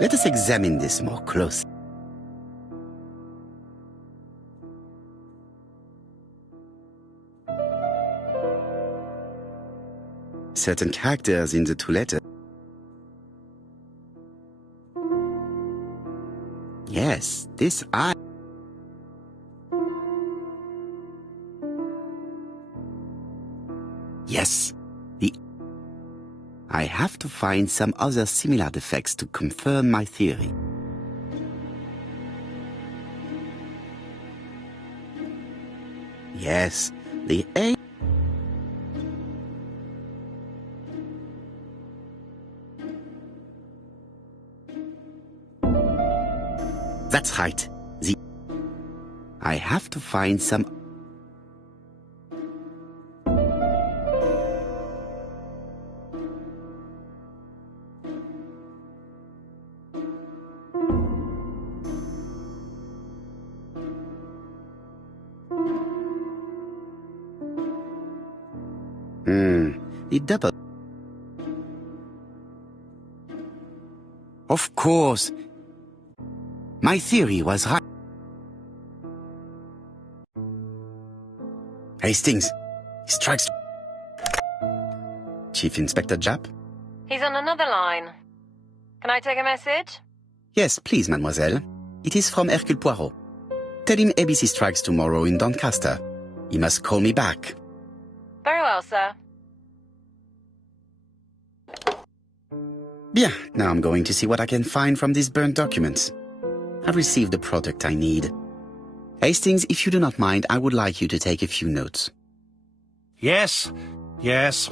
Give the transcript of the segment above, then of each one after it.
Let us examine this more closely. Certain characters in the two letters. Yes, this I. Yes, the. I have to find some other similar defects to confirm my theory. Yes, the A. That's right. The. I have to find some. The double. Of course. My theory was right. Hastings, he strikes. Chief Inspector Japp? He's on another line. Can I take a message? Yes, please, mademoiselle. It is from Hercule Poirot. Tell him ABC strikes tomorrow in Doncaster. He must call me back. Very well, sir. Bien, now I'm going to see what I can find from these burnt documents. I've received the product I need. Hastings, if you do not mind, I would like you to take a few notes. Yes, yes.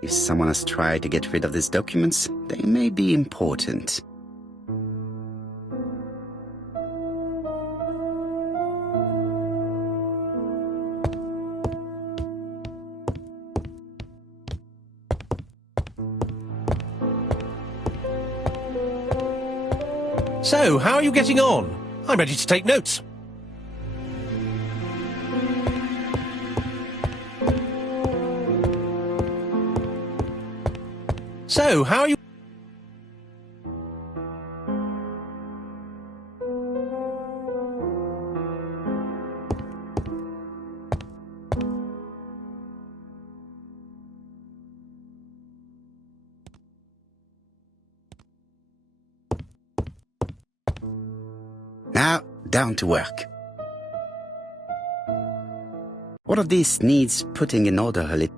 If someone has tried to get rid of these documents, they may be important. So, how are you getting on? I'm ready to take notes. So, how are you... Now, down to work. What of this needs putting in order a little?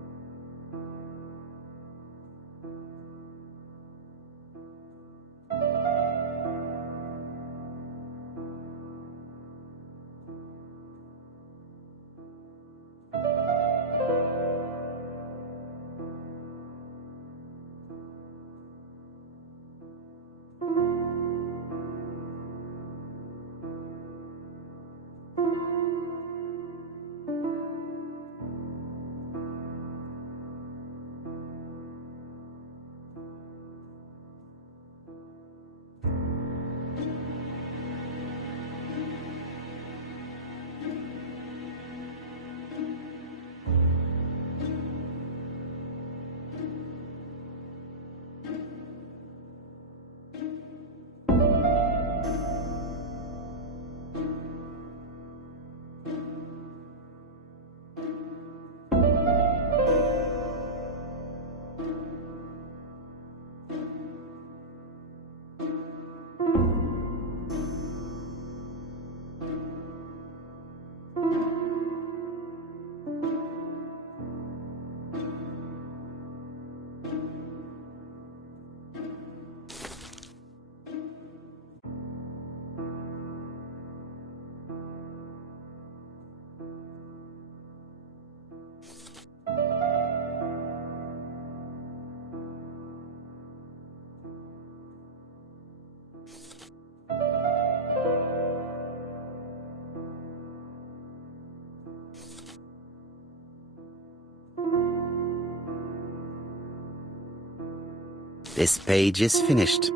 This page is finished.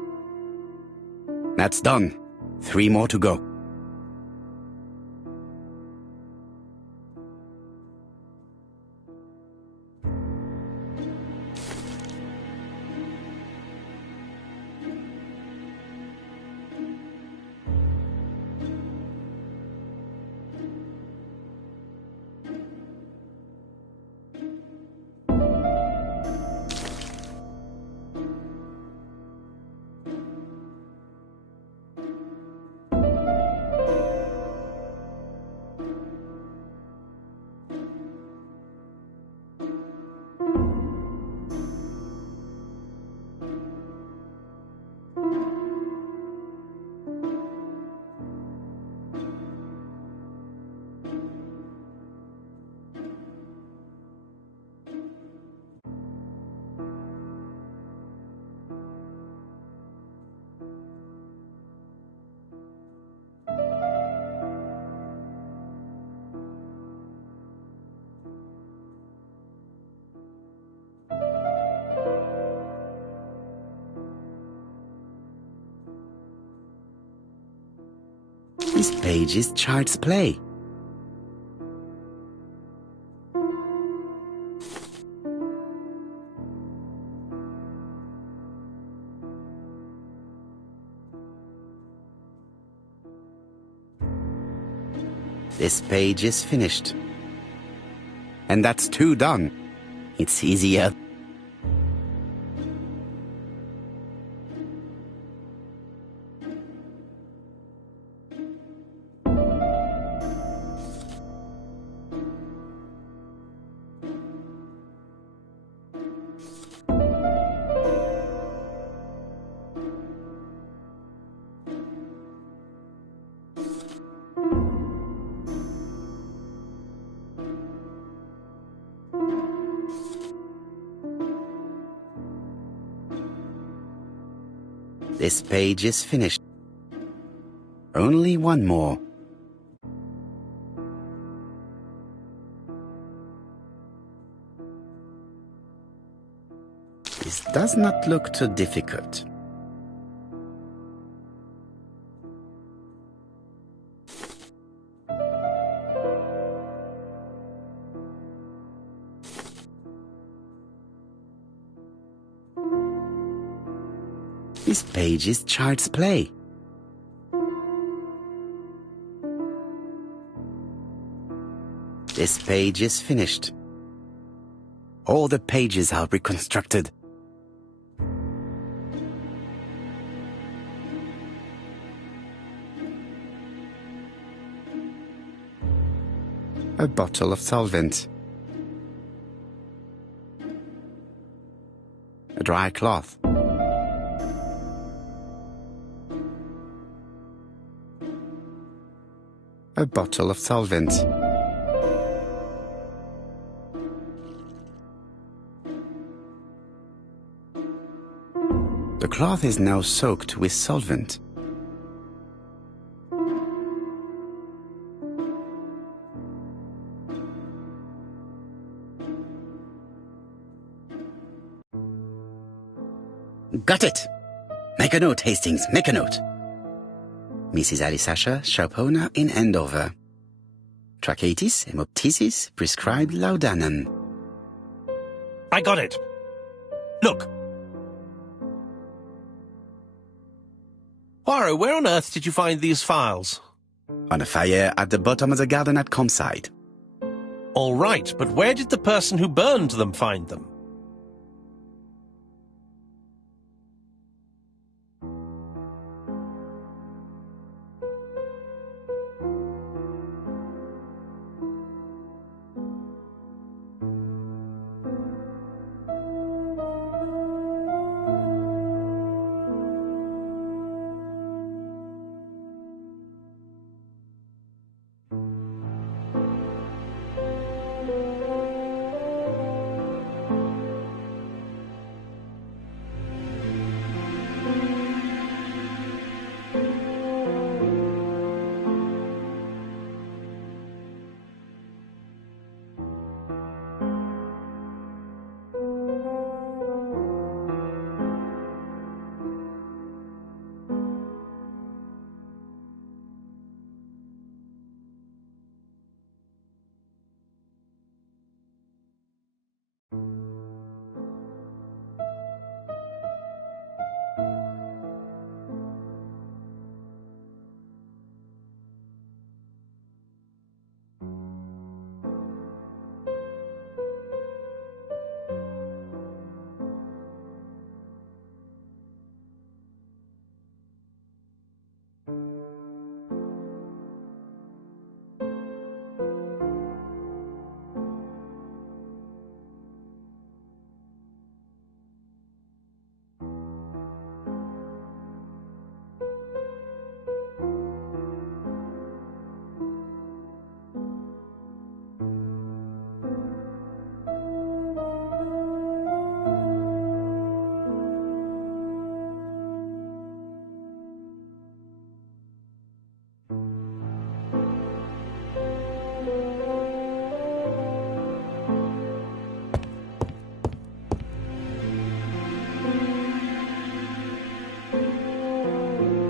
That's done. 3 more to go. This page is Child's Play. This page is finished. And that's 2 done. It's easier. This page is finished. Only one more. This does not look too difficult. This page is Child's Play. This page is finished. All the pages are reconstructed. A bottle of solvent. A dry cloth. A bottle of solvent. The cloth is now soaked with solvent. Got it! Make a note, Hastings, make a note. Mrs. Alice Asher, shop owner in Andover. Tracheitis, hemoptysis, prescribed laudanum. I got it. Look. Poirot, where on earth did you find these files? On a fire at the bottom of the garden at campsite. All right, but where did the person who burned them find them?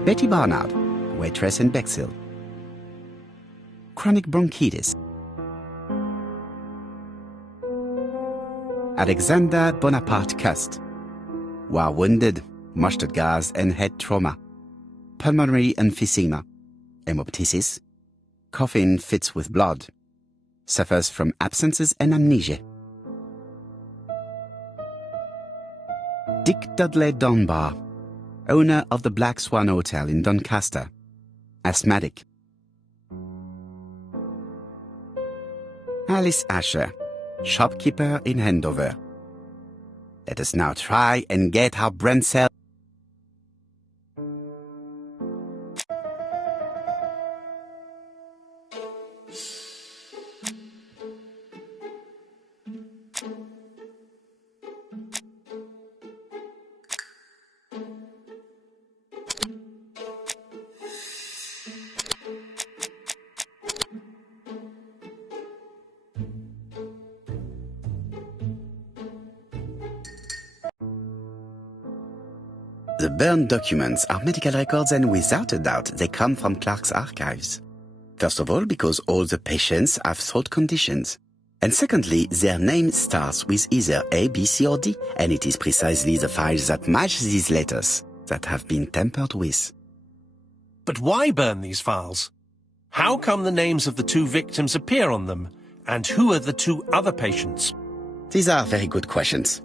Betty Barnard, waitress in Bexhill. Chronic bronchitis. Alexander Bonaparte Cust. War wounded, mustard gas and head trauma. Pulmonary emphysema. Hemoptysis. Coughing fits with blood. Suffers from absences and amnesia. Dick Dudley Dunbar, owner of the Black Swan Hotel in Doncaster. Asthmatic. Alice Asher, shopkeeper in Andover. Let us now try and get our brain cell. The burned documents are medical records, and without a doubt they come from Clark's archives. First of all, because all the patients have throat conditions. And secondly, their name starts with either A, B, C, or D, and it is precisely the files that match these letters that have been tampered with. But why burn these files? How come the names of the two victims appear on them? And who are the two other patients? These are very good questions.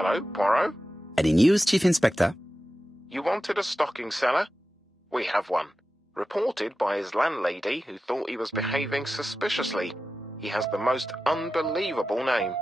Hello, Poirot? Any news, Chief Inspector? You wanted a stocking seller? We have one. Reported by his landlady, who thought he was behaving suspiciously. He has the most unbelievable name.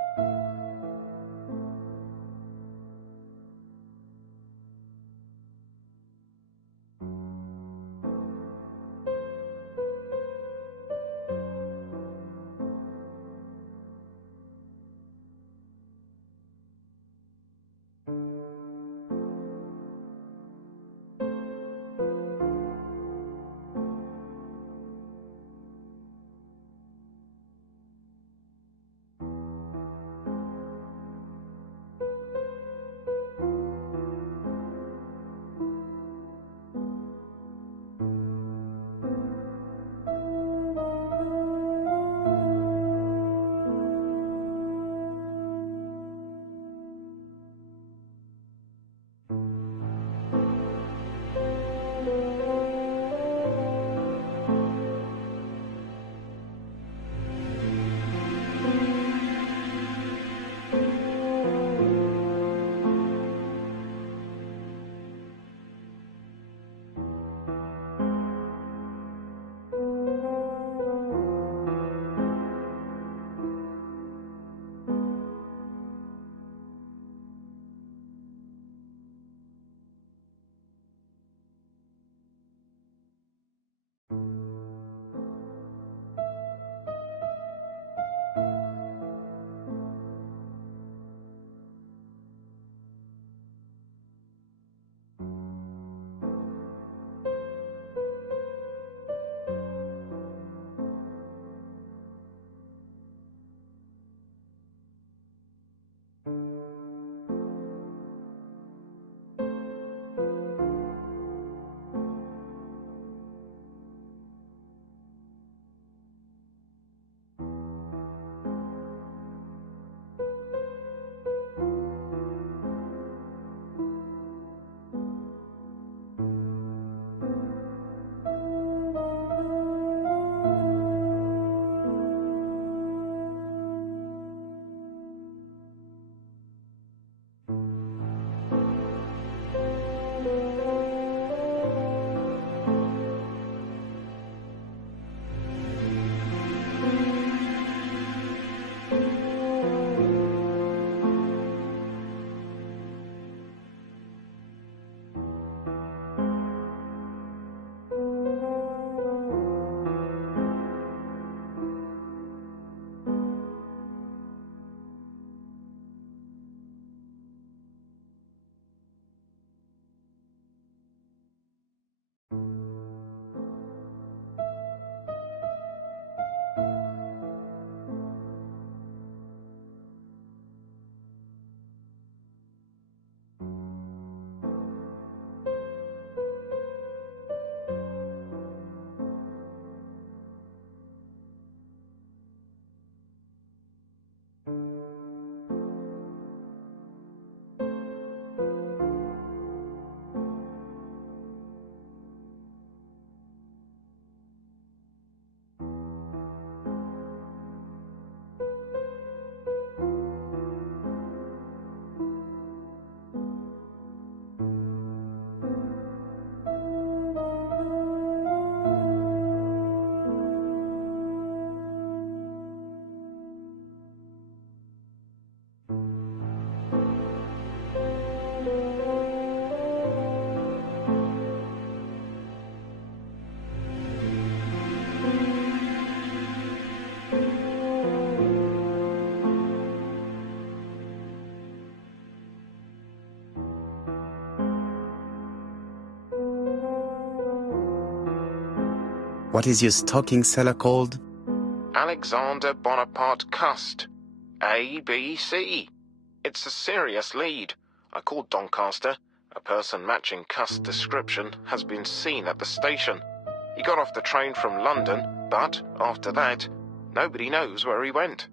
What is your stocking seller called? Alexander Bonaparte Cust. ABC. It's a serious lead. I called Doncaster. A person matching Cust's description has been seen at the station. He got off the train from London, but after that, nobody knows where he went.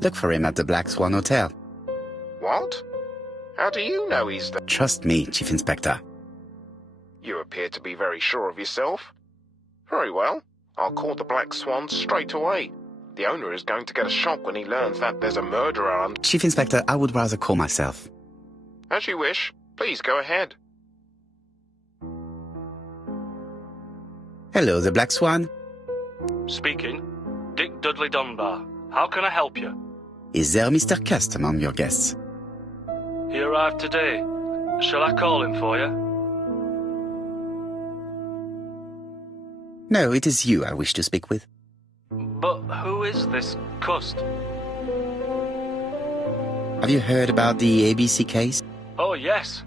Look for him at the Black Swan Hotel. What? How do you know he's there? Trust me, Chief Inspector. You appear to be very sure of yourself. Very well. I'll call the Black Swan straight away. The owner is going to get a shock when he learns that there's a murderer on... Chief Inspector, I would rather call myself. As you wish. Please go ahead. Hello, the Black Swan. Speaking. Dick Dudley Dunbar. How can I help you? Is there Mr. Cust among your guests? He arrived today. Shall I call him for you? No, it is you I wish to speak with. But who is this Cust? Have you heard about the ABC case? Oh, yes.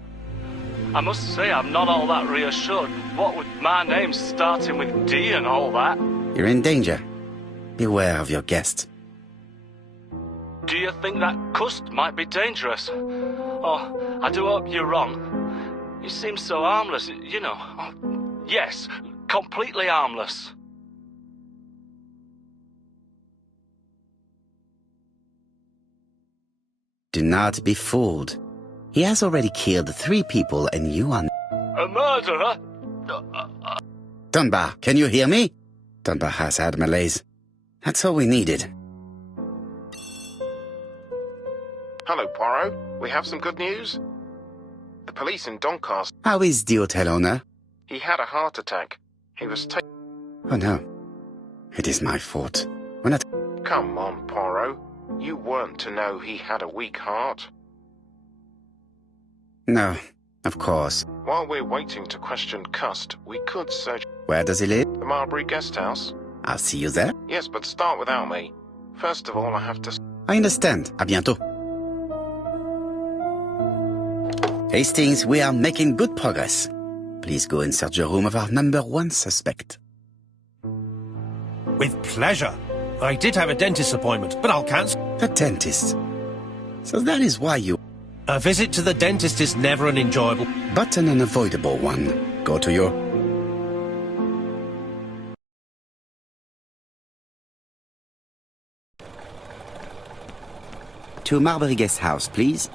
I must say I'm not all that reassured. What with my name starting with D and all that? You're in danger. Beware of your guest. Do you think that Cust might be dangerous? Oh, I do hope you're wrong. He seems so harmless, you know. Oh, yes, completely harmless. Do not be fooled. He has already killed 3 people and you are... A murderer? Dunbar, can you hear me? Dunbar has had malaise. That's all we needed. Hello, Poirot. We have some good news. The police in Doncaster... How is the hotel owner? He had a heart attack. He was taken... Oh no. It is my fault. Come on, Poirot. You weren't to know he had a weak heart. No, of course. While we're waiting to question Cust, we could search... Where does he live? The Marbury Guest House. I'll see you there. Yes, but start without me. First of all, I have to... I understand. À bientôt. Hastings, we are making good progress. Please go and search the room of our number 1 suspect. With pleasure. I did have a dentist appointment, but I'll cancel. The dentist. So that is why you... A visit to the dentist is never an enjoyable... But an unavoidable one. Go to your... To Marbury Guest House, please.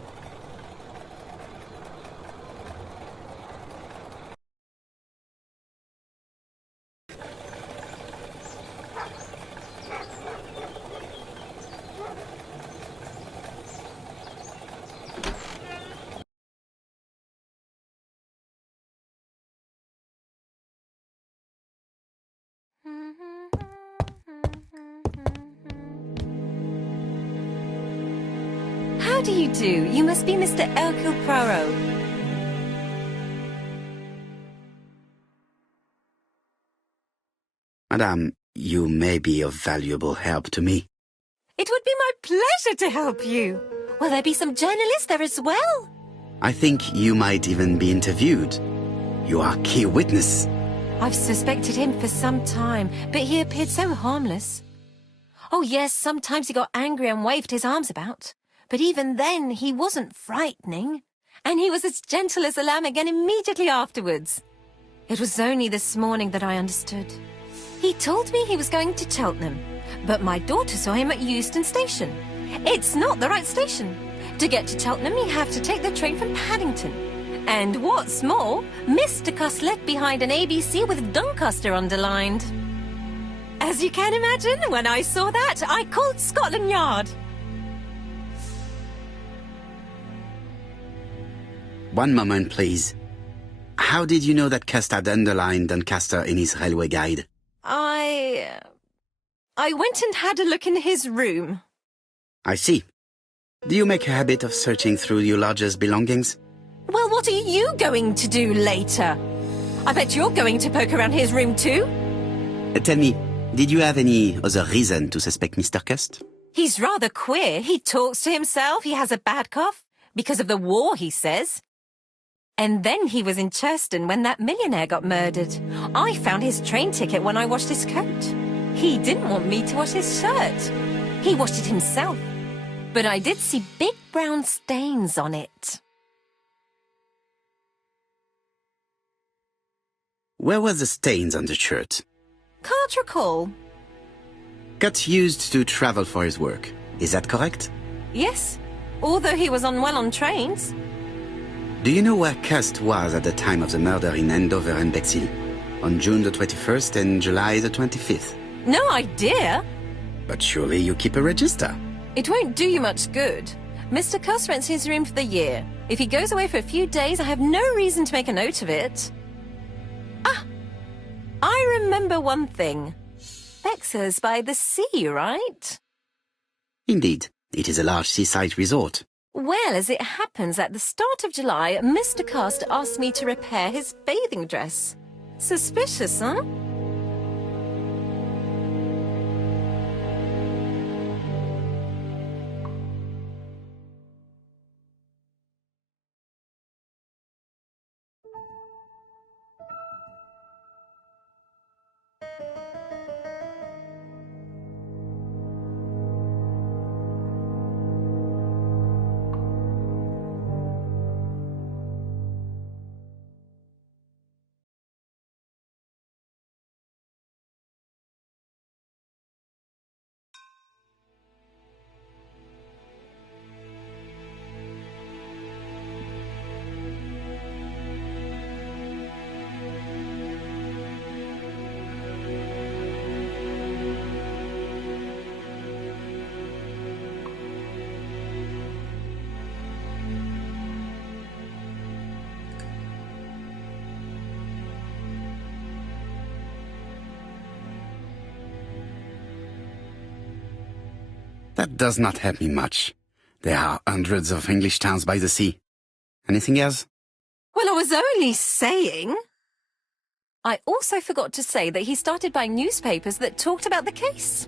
How do you do? You must be Mr. Hercule Poirot. Madame, you may be of valuable help to me. It would be my pleasure to help you. Will there be some journalists there as well? I think you might even be interviewed. You are key witness. I've suspected him for some time, but he appeared so harmless. Oh yes, sometimes he got angry and waved his arms about. But even then, he wasn't frightening. And he was as gentle as a lamb again immediately afterwards. It was only this morning that I understood. He told me he was going to Cheltenham, but my daughter saw him at Euston Station. It's not the right station. To get to Cheltenham, you have to take the train from Paddington. And what's more, Mr. Cust left behind an ABC with Doncaster underlined. As you can imagine, when I saw that, I called Scotland Yard. One moment, please. How did you know that Cust had underlined Doncaster in his railway guide? I went and had a look in his room. I see. Do you make a habit of searching through your lodger's belongings? Well, what are you going to do later? I bet you're going to poke around his room too. Tell me, did you have any other reason to suspect Mr. Cust? He's rather queer. He talks to himself. He has a bad cough. Because of the war, he says. And then he was in Churston when that millionaire got murdered. I found his train ticket when I washed his coat. He didn't want me to wash his shirt. He washed it himself. But I did see big brown stains on it. Where were the stains on the shirt? Can't recall. Cust used to travel for his work. Is that correct? Yes, although he was unwell on trains. Do you know where Cust was at the time of the murder in Andover and Bexhill? On June the 21st and July the 25th? No idea. But surely you keep a register. It won't do you much good. Mr. Cust rents his room for the year. If he goes away for a few days, I have no reason to make a note of it. Ah! I remember one thing. Bexhill's by the sea, right? Indeed, it is a large seaside resort. Well, as it happens, at the start of July, Mr. Cust asked me to repair his bathing dress. Suspicious, huh? That does not help me much. There are hundreds of English towns by the sea. Anything else? Well, I was only saying. I also forgot to say that he started buying newspapers that talked about the case.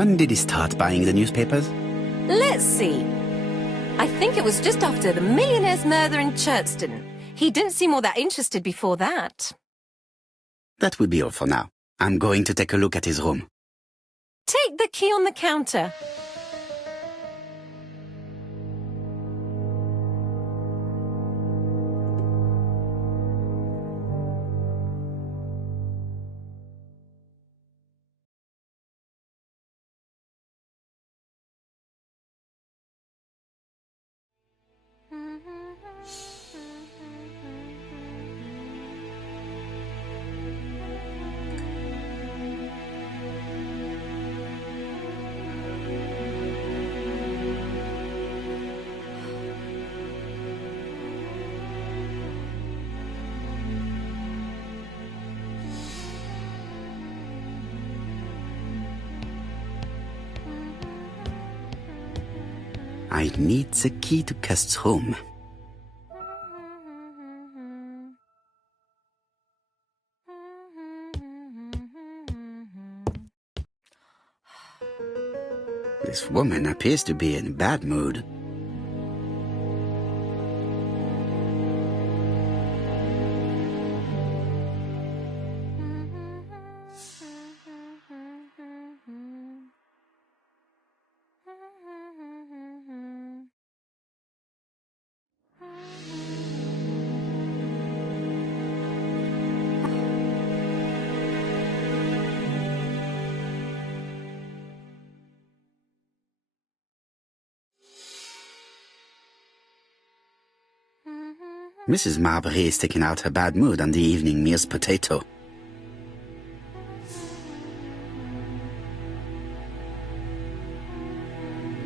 When did he start buying the newspapers? Let's see. I think it was just after the millionaire's murder in Churchton. He didn't seem all that interested before that. That will be all for now. I'm going to take a look at his room. Take the key on the counter. I need the key to Cust's room. This woman appears to be in a bad mood. Mrs. Marbury is taking out her bad mood on the evening meal's potato.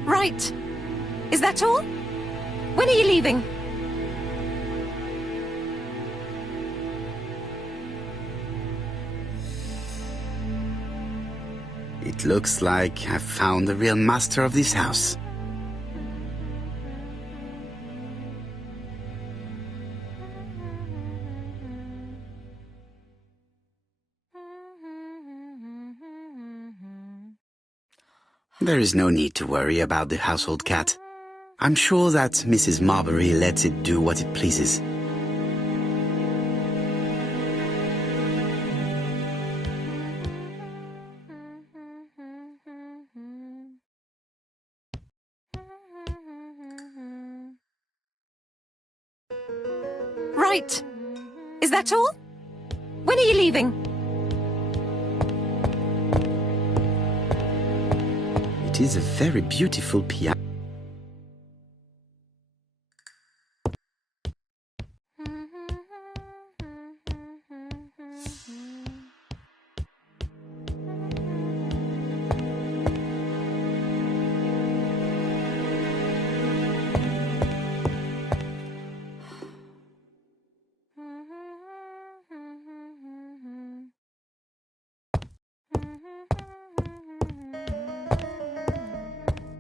Right. Is that all? When are you leaving? It looks like I've found the real master of this house. There is no need to worry about the household cat. I'm sure that Mrs. Marbury lets it do what it pleases. Right. Is that all? When are you leaving? It is a very beautiful piano.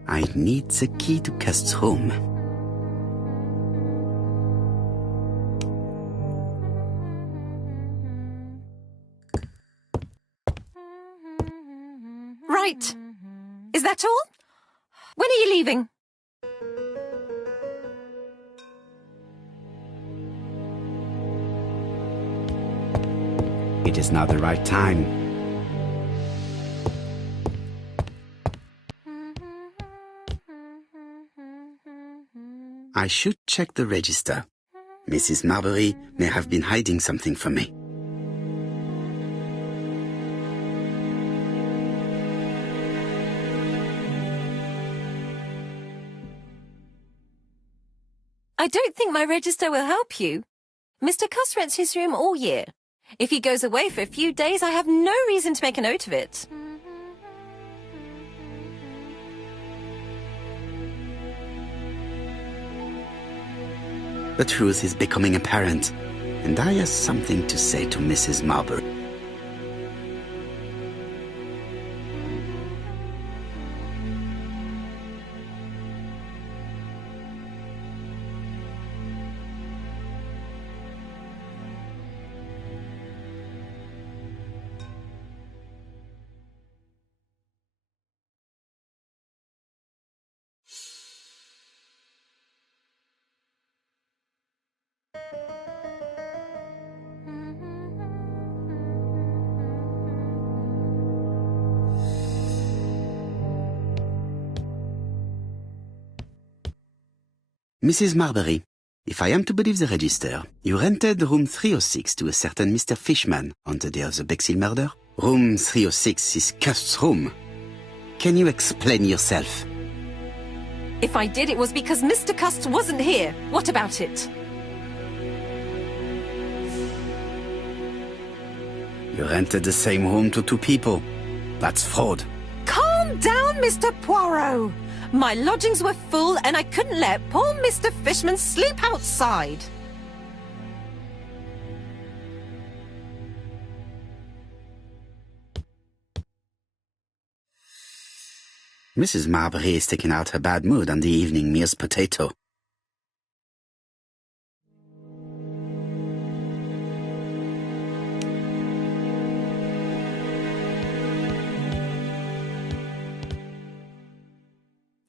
I need the key to Cust's room. Right. Is that all? When are you leaving? It is not the right time. I should check the register. Mrs. Marbury may have been hiding something from me. I don't think my register will help you. Mr. Cuss rents his room all year. If he goes away for a few days, I have no reason to make a note of it. The truth is becoming apparent, and I have something to say to Mrs. Marbury. Mrs. Marbury, if I am to believe the register, you rented room 306 to a certain Mr. Fishman on the day of the Bexhill murder. Room 306 is Cust's room. Can you explain yourself? If I did, it was because Mr. Cust wasn't here. What about it? You rented the same room to two people. That's fraud. Calm down, Mr. Poirot. My lodgings were full and I couldn't let poor Mr. Fishman sleep outside. Mrs. Marbury is taking out her bad mood on the evening meal's potato.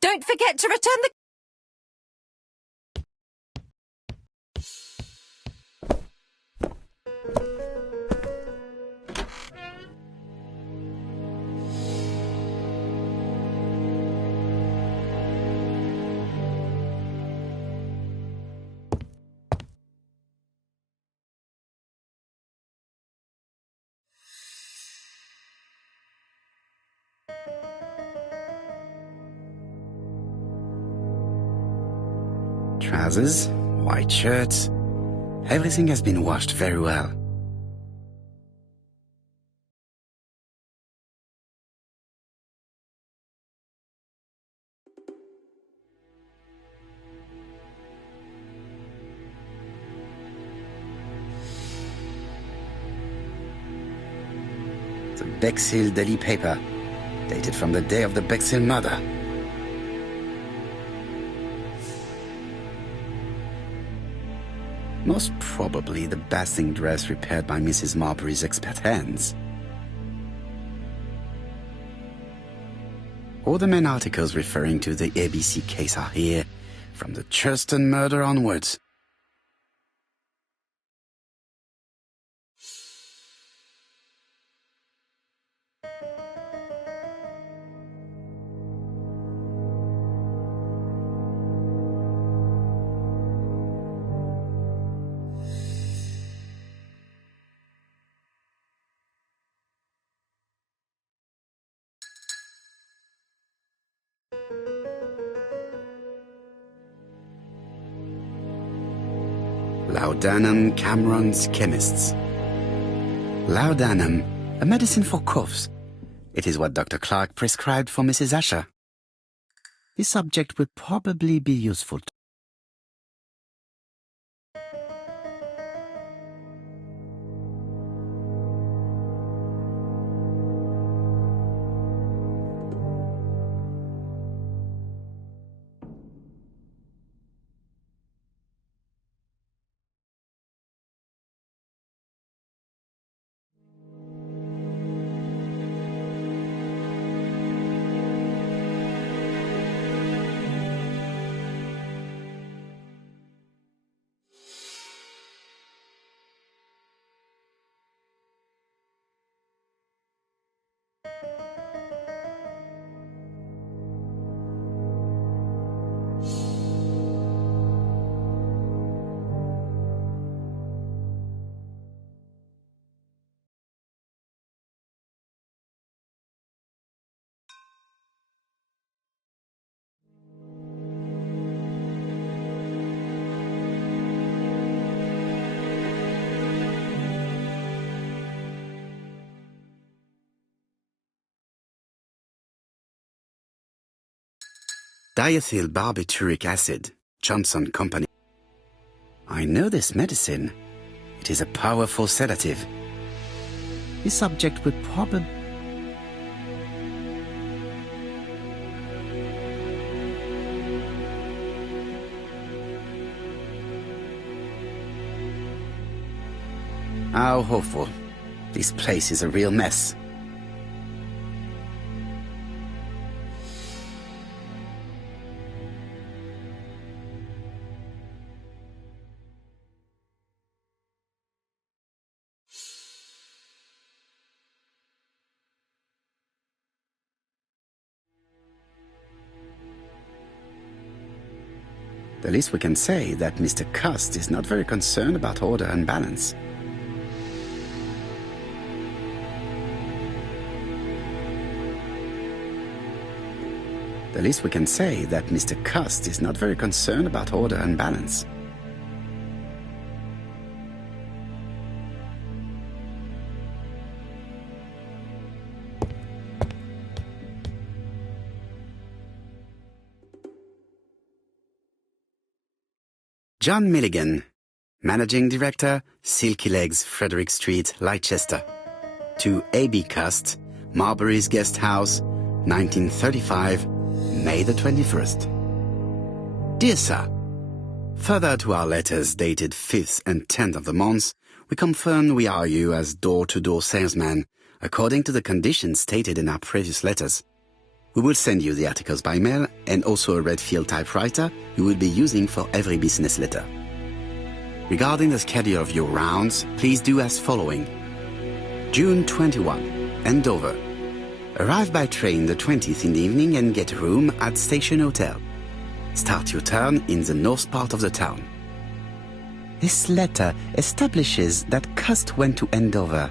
Don't forget to return the... Trousers, white shirts. Everything has been washed very well. The Bexhill Daily paper, dated from the day of the Bexhill murder. Most probably the basting dress repaired by Mrs. Marbury's expert hands. All the main articles referring to the ABC case are here, from the Churston murder onwards. Laudanum Cameron's Chemists. Laudanum, a medicine for coughs. It is what Dr. Clark prescribed for Mrs. Asher. This subject will probably be useful. Diethyl barbituric acid, Johnson Company. I know this medicine. It is a powerful sedative. This subject would probably... How awful. This place is a real mess. The least we can say that Mr. Cust is not very concerned about order and balance. The least we can say that Mr. Cust is not very concerned about order and balance. John Milligan, Managing Director, Silky Legs, Frederick Street, Leicester. To A.B. Cust, Marbury's Guest House, 1935, May the 21st. Dear Sir, further to our letters dated 5th and 10th of the month, we confirm we are you as door-to-door salesman, according to the conditions stated in our previous letters. We will send you the articles by mail and also a Redfield typewriter you will be using for every business letter. Regarding the schedule of your rounds, please do as following. June 21, Andover. Arrive by train the 20th in the evening and get a room at Station Hotel. Start your turn in the north part of the town. This letter establishes that Cust went to Andover,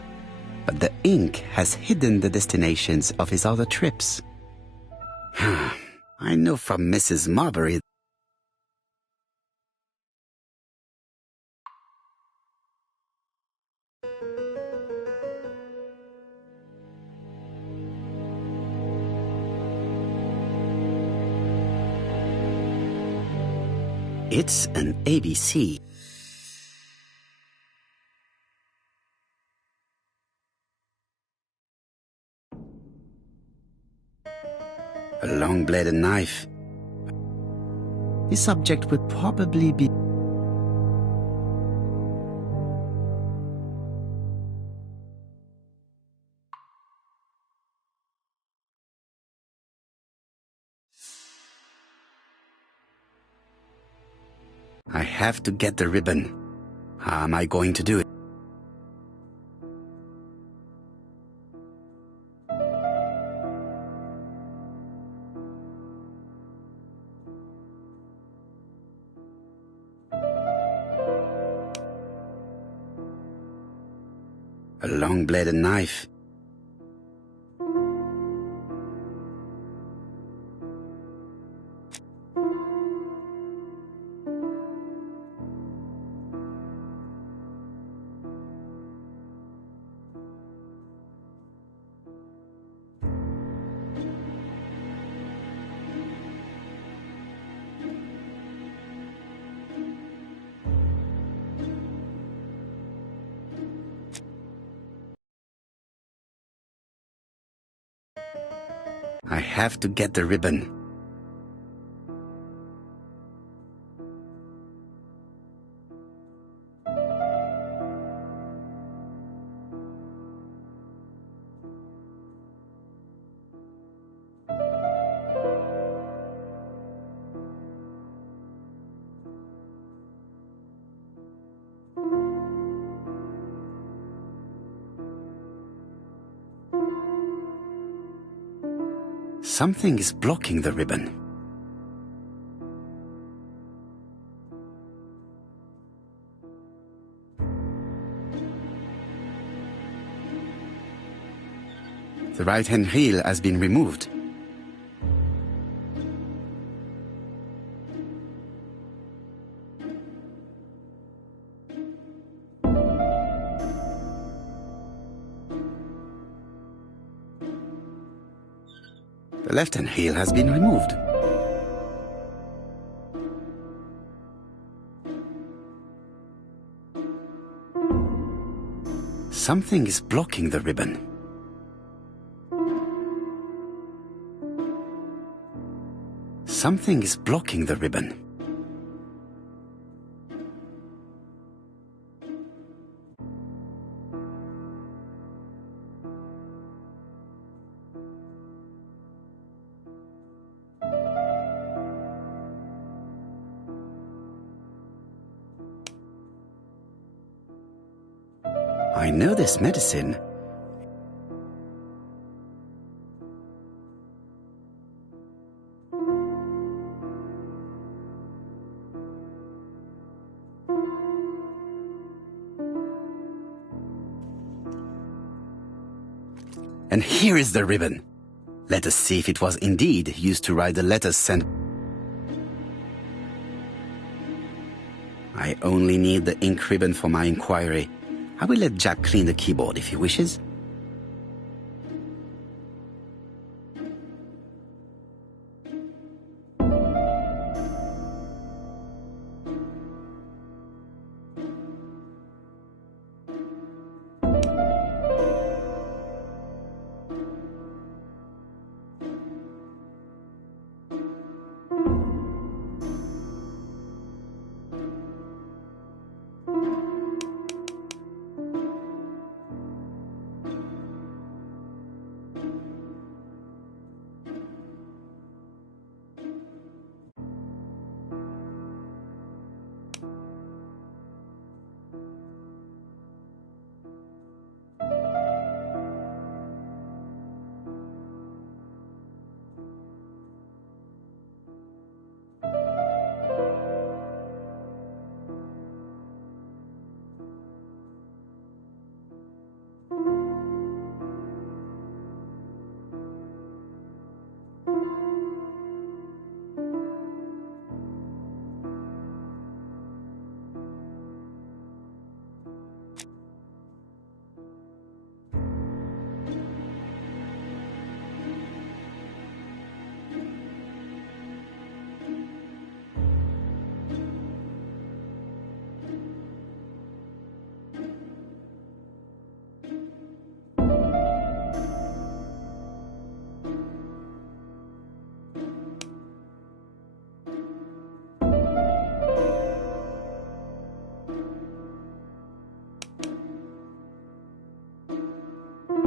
but the ink has hidden the destinations of his other trips. I know from Mrs. Marbury. It's an ABC. A long-bladed knife. This object would probably be... I have to get the ribbon. How am I going to do it? A long-bladed knife. I have to get the ribbon. Something is blocking the ribbon. The right-hand heel has been removed. The left-hand heel has been removed. Something is blocking the ribbon. Something is blocking the ribbon. I know this medicine. And here is the ribbon. Let us see if it was indeed used to write the letters sent. I only need the ink ribbon for my inquiry. I will let Jack clean the keyboard if he wishes.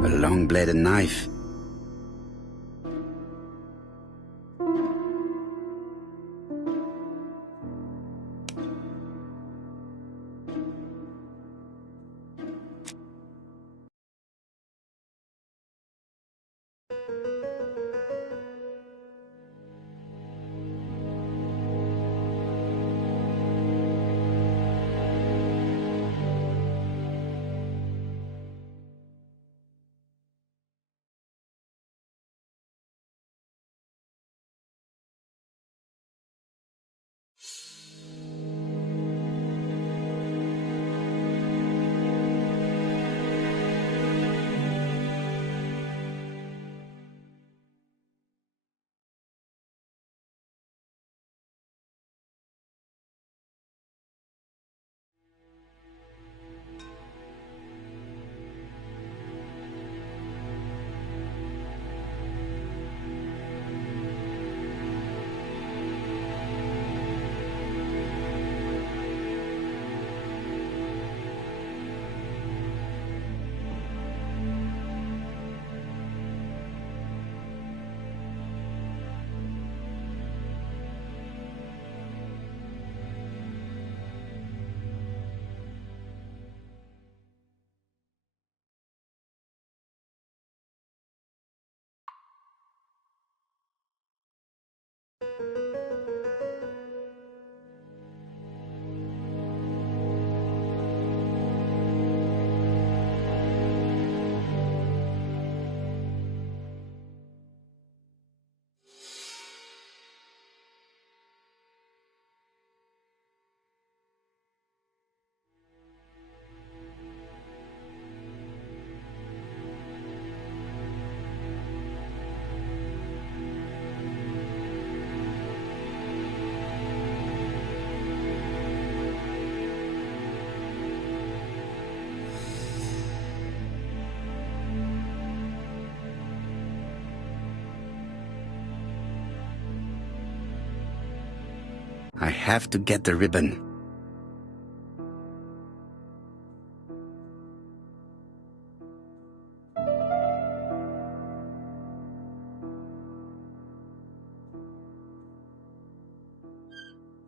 A long-bladed knife. I have to get the ribbon.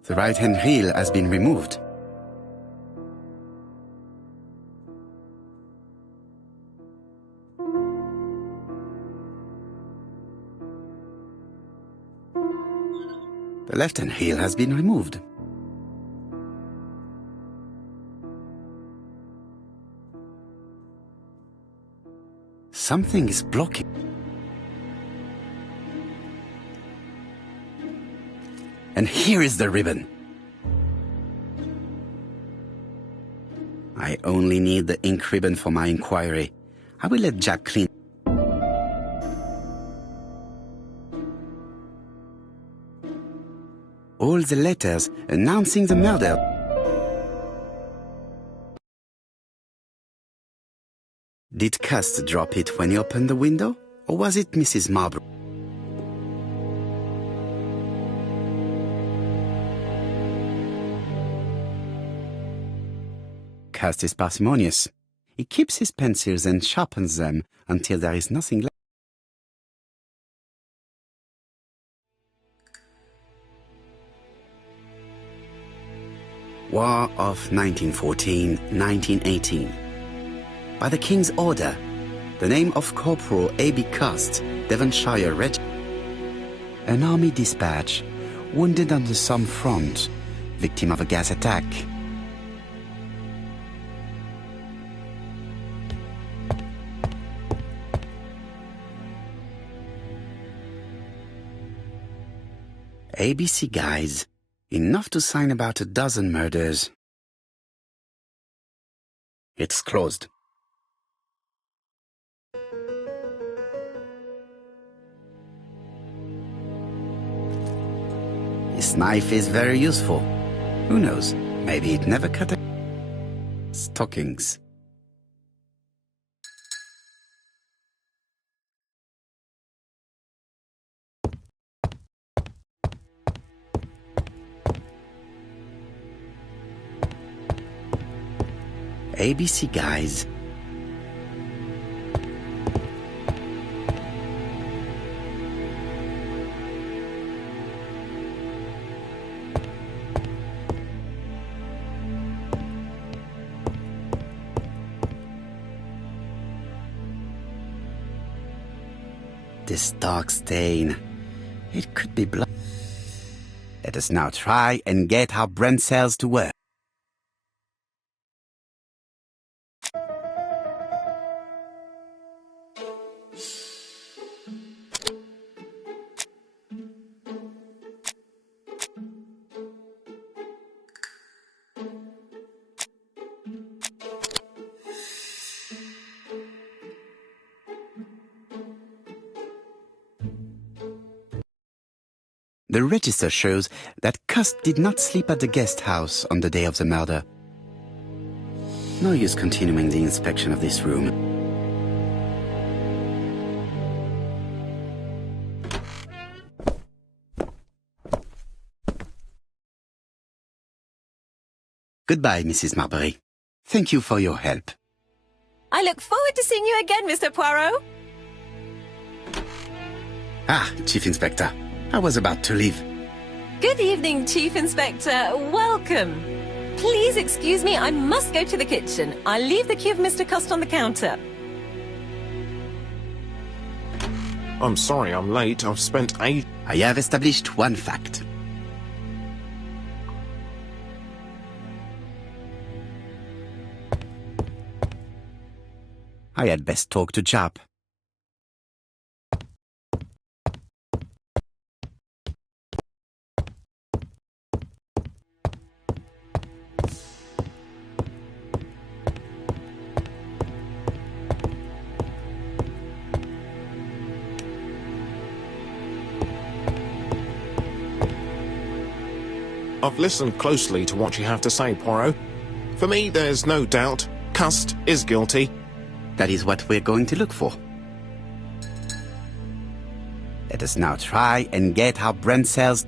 The right-hand heel has been removed. The left-hand heel has been removed. Something is blocking. And here is the ribbon. I only need the ink ribbon for my inquiry. I will let Jack clean. All the letters announcing the murder. Did Cust drop it when he opened the window, or was it Mrs. Marlborough? Cust is parsimonious. He keeps his pencils and sharpens them until there is nothing left. War of 1914-1918. By the King's order, the name of Corporal A.B. Cust, Devonshire Regiment. An army dispatch, wounded on the Somme front, victim of a gas attack. ABC guys, enough to sign about a dozen murders. It's closed. This knife is very useful. Who knows, maybe it never cut a... stockings. ABC guys. This dark stain, it could be blood. Let us now try and get our brain cells to work. The register shows that Cust did not sleep at the guest house on the day of the murder. No use continuing the inspection of this room. Goodbye, Mrs. Marbury. Thank you for your help. I look forward to seeing you again, Mr. Poirot. Ah, Chief Inspector. I was about to leave. Good evening, Chief Inspector. Welcome. Please excuse me, I must go to the kitchen. I'll leave the key of Mr. Cust on the counter. I'm sorry I'm late. I've spent I have established one fact. I had best talk to Jap. I've listened closely to what you have to say, Poirot. For me, there's no doubt Cust is guilty. That is what we're going to look for. Let us now try and get our brain cells.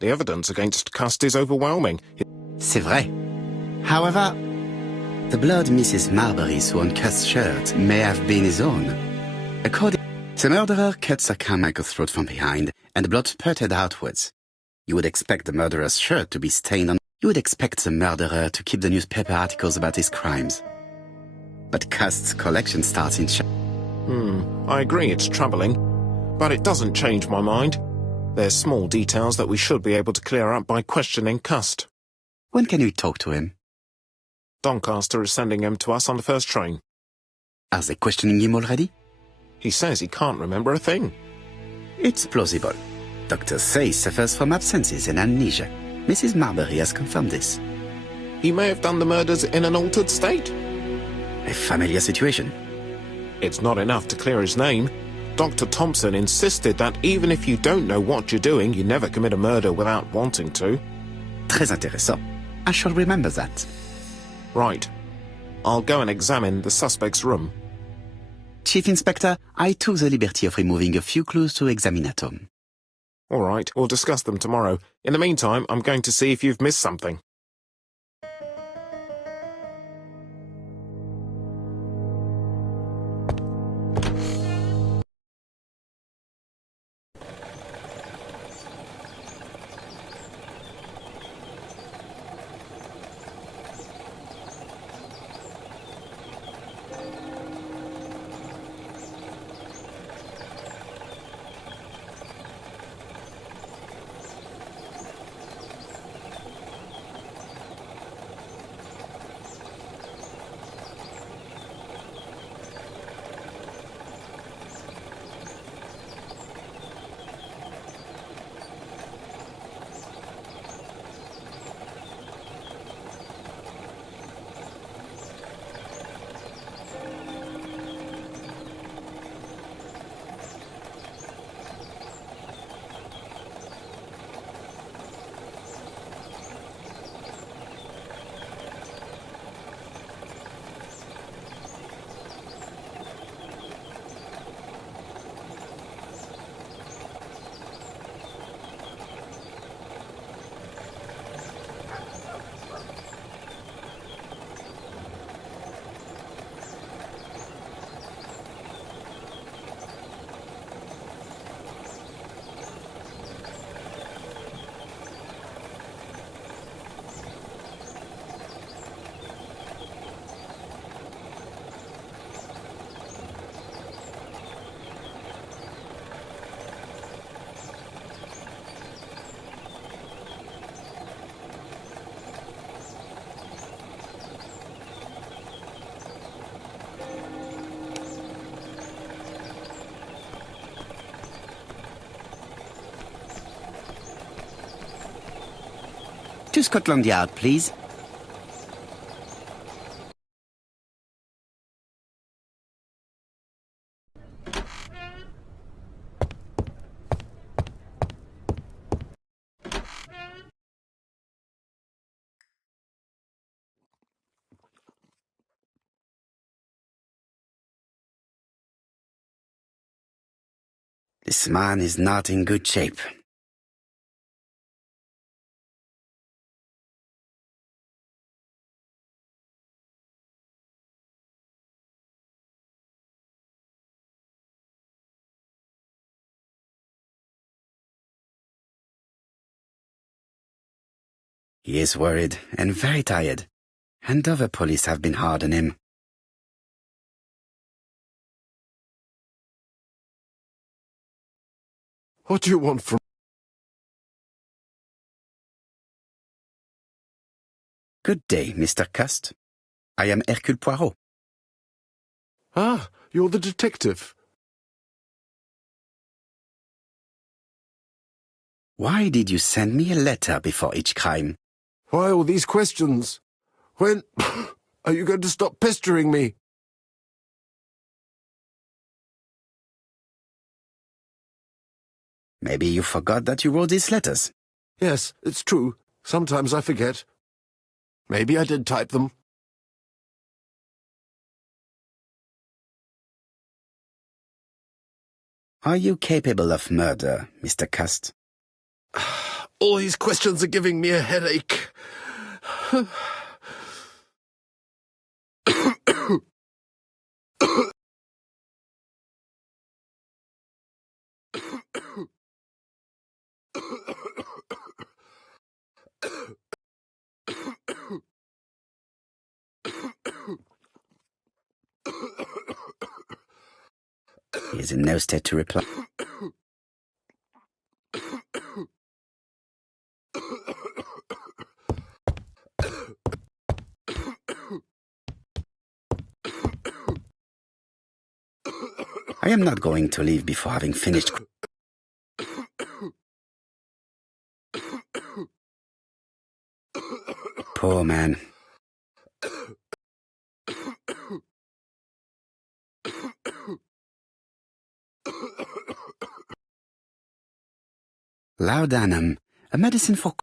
The evidence against Cust is overwhelming. C'est vrai. However, the blood Mrs. Marbury saw on Cust's shirt may have been his own. According, the murderer cut Sir Carmichael's throat from behind, and the blood spurted outwards. You would expect the murderer's shirt to be stained on. You would expect the murderer to keep the newspaper articles about his crimes. But Cust's collection starts in. I agree it's troubling, but it doesn't change my mind. There's small details that we should be able to clear up by questioning Cust. When can we talk to him? Doncaster is sending him to us on the first train. Are they questioning him already? He says he can't remember a thing. It's plausible. Doctors say he suffers from absences and amnesia. Mrs. Marbury has confirmed this. He may have done the murders in an altered state. A familiar situation. It's not enough to clear his name. Dr. Thompson insisted that even if you don't know what you're doing, you never commit a murder without wanting to. Très intéressant. I shall remember that. Right. I'll go and examine the suspect's room. Chief Inspector, I took the liberty of removing a few clues to examinatum. All right, we'll discuss them tomorrow. In the meantime, I'm going to see if you've missed something. To Scotland Yard, please. This man is not in good shape. He is worried and very tired, and other police have been hard on him. What do you want from... Good day, Mr. Cust. I am Hercule Poirot. Ah, you're the detective. Why did you send me a letter before each crime? Why all these questions? When are you going to stop pestering me? Maybe you forgot that you wrote these letters. Yes, it's true. Sometimes I forget. Maybe I did type them. Are you capable of murder, Mr. Cust? All these questions are giving me a headache. He is in no state to reply. I am not going to leave before having finished. Poor man. Laudanum, a medicine for...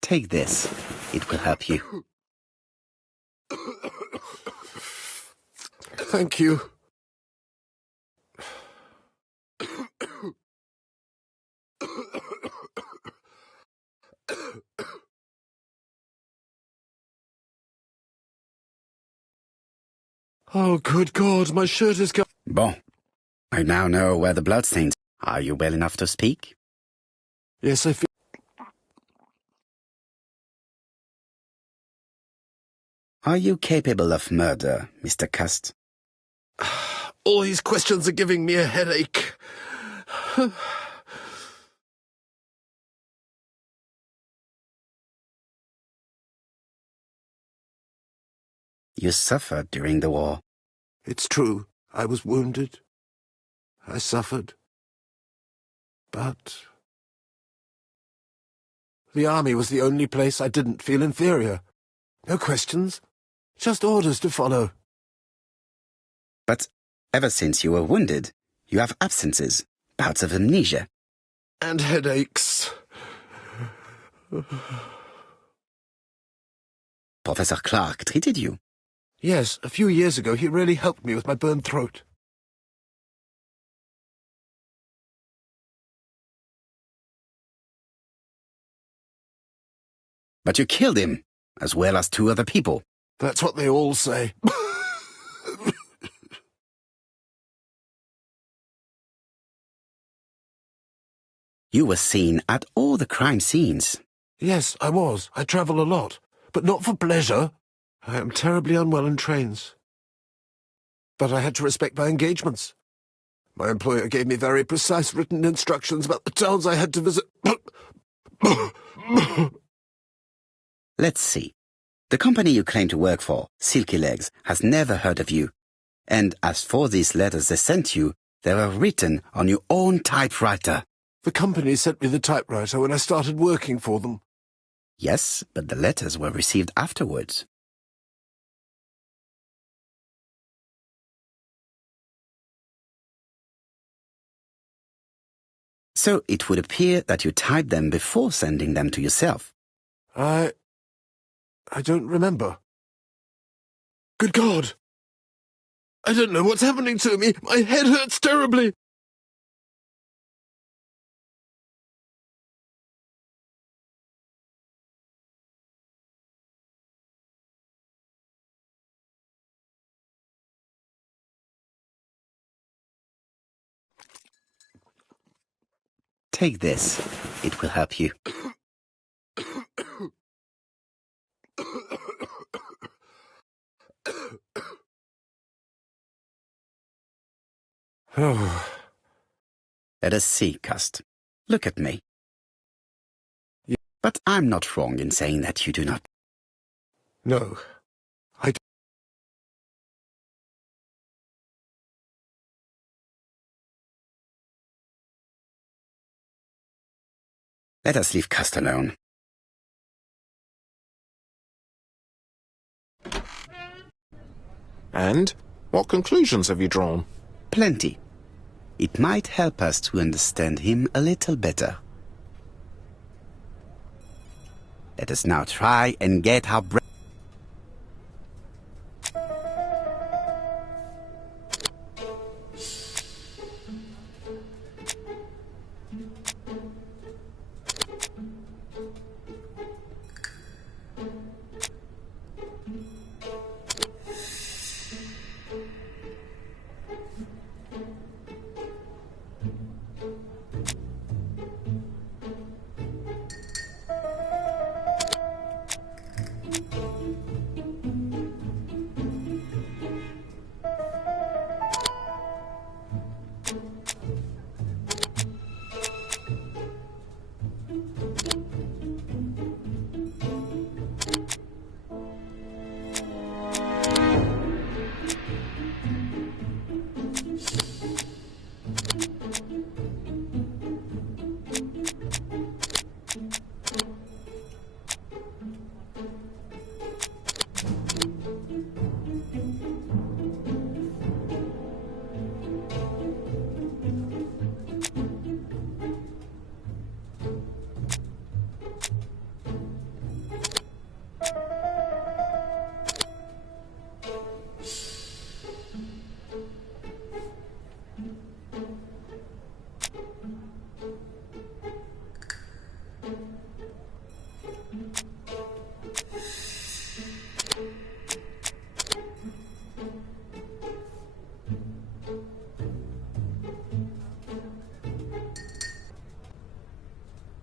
Take this. It will help you. Thank you. Oh, good God, my shirt is gone. Bon. I now know where the bloodstains... Are you well enough to speak? Yes, I feel... Are you capable of murder, Mr. Cust? All these questions are giving me a headache. You suffered during the war. It's true. I was wounded. I suffered. But... the army was the only place I didn't feel inferior. No questions. Just orders to follow. But ever since you were wounded, you have absences, bouts of amnesia. And headaches. Professor Clark treated you. Yes, a few years ago he really helped me with my burned throat. But you killed him, as well as 2 other people. That's what they all say. You were seen at all the crime scenes. Yes, I was. I travel a lot, but not for pleasure. I am terribly unwell in trains. But I had to respect my engagements. My employer gave me very precise written instructions about the towns I had to visit. Let's see. The company you claim to work for, Silky Legs, has never heard of you. And as for these letters they sent you, they were written on your own typewriter. The company sent me the typewriter when I started working for them. Yes, but the letters were received afterwards. So it would appear that you typed them before sending them to yourself. I don't remember. Good God! I don't know what's happening to me. My head hurts terribly. Take this. It will help you. Oh. Let us see, Cust. Look at me. But I'm not wrong in saying that you do not. No. Let us leave Cust alone. And what conclusions have you drawn? Plenty. It might help us to understand him a little better. Let us now try and get our brain.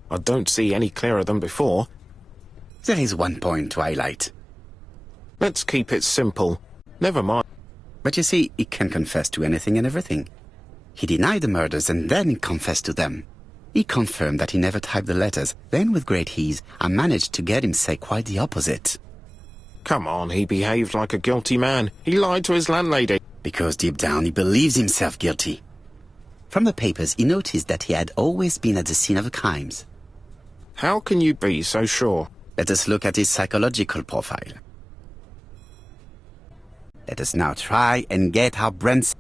I don't see any clearer than before. There is one point to highlight. Let's keep it simple. Never mind. But you see, he can confess to anything and everything. He denied the murders and then confessed to them. He confirmed that he never typed the letters. Then, with great ease, I managed to get him say quite the opposite. Come on, he behaved like a guilty man. He lied to his landlady. Because deep down he believes himself guilty. From the papers, he noticed that he had always been at the scene of the crimes. How can you be so sure? Let us look at his psychological profile. Let us now try and get our brains.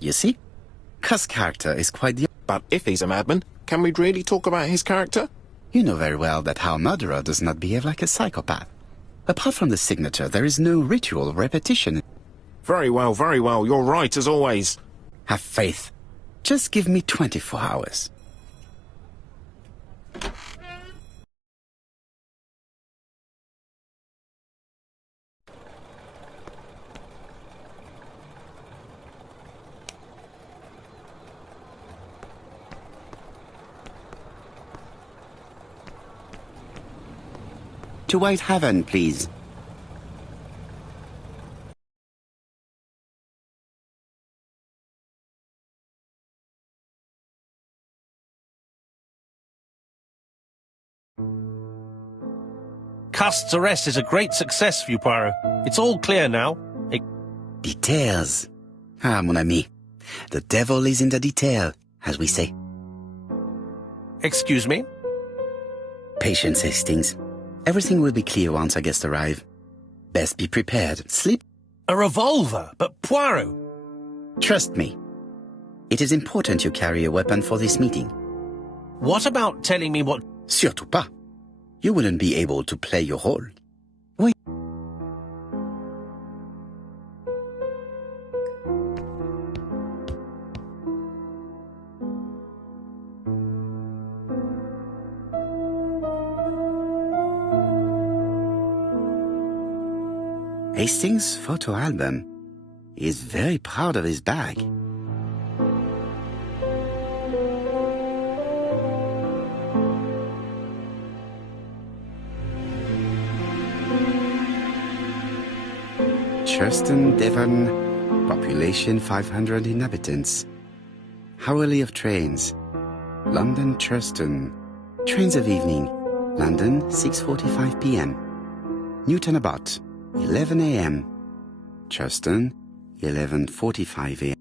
You see? Cuz's character is quite the... But if he's a madman, can we really talk about his character? You know very well that our murderer does not behave like a psychopath. Apart from the signature, there is no ritual repetition. Very well, you're right as always. Have faith. Just give me 24 hours. To White Haven, please. Cust's arrest is a great success for you, Poirot. It's all clear now. Details. Ah, mon ami. The devil is in the detail, as we say. Excuse me? Patience, Hastings. Everything will be clear once our guests arrive. Best be prepared. Sleep. A revolver? But Poirot... Trust me. It is important you carry a weapon for this meeting. What about telling me what... Surtout pas. You wouldn't be able to play your role. Oui. Hastings' photo album. He is very proud of his bag. Churston, Devon, population 500 inhabitants. Hourly of trains. London, Churston. Trains of evening. London, 6:45 p.m. Newton Abbot, 11 a.m. Churston, 11:45 a.m.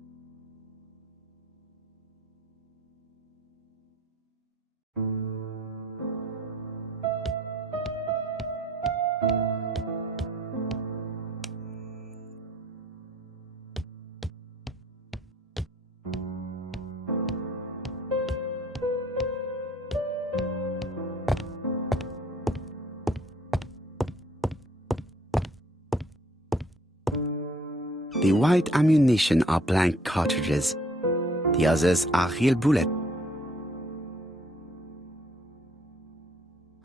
The white ammunition are blank cartridges. The others are real bullets.